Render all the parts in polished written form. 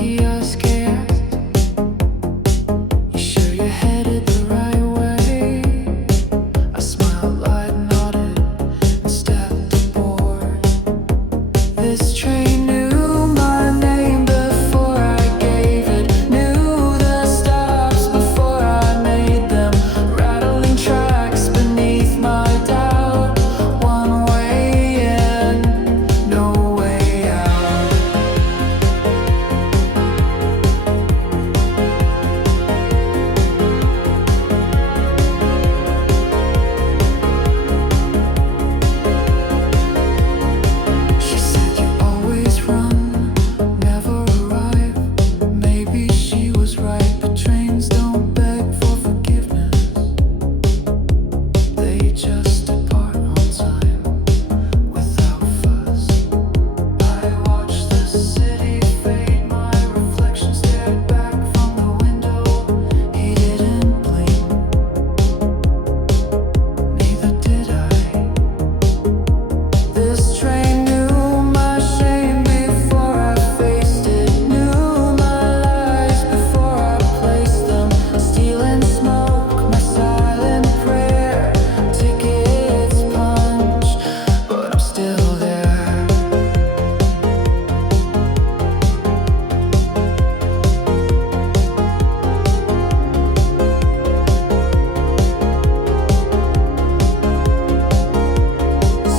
kiosk asked, "You sure you're headed the right way?" I smiled, light nodded, and stepped aboard. This train knew my name before I gave it, knew the stops before I made them, rattling tracks beneath my doubt. One way in, no way out. She said you always run, never arrive. Maybe she was right, but trains don't beg for forgiveness. They just depart on time, without fuss. I watched the city fade, my reflection stared back from the window. He didn't blink, neither did I. This train knew my shame before I faced it, knew my lies before I placed them. Stealing smoke, my silent prayer. Tickets punch, but I'm still there.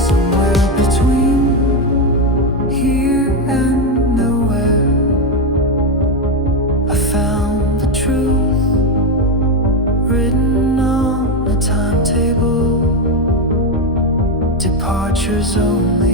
Somewhere between here and nowhere, I found the truth written on a timetable. Departures only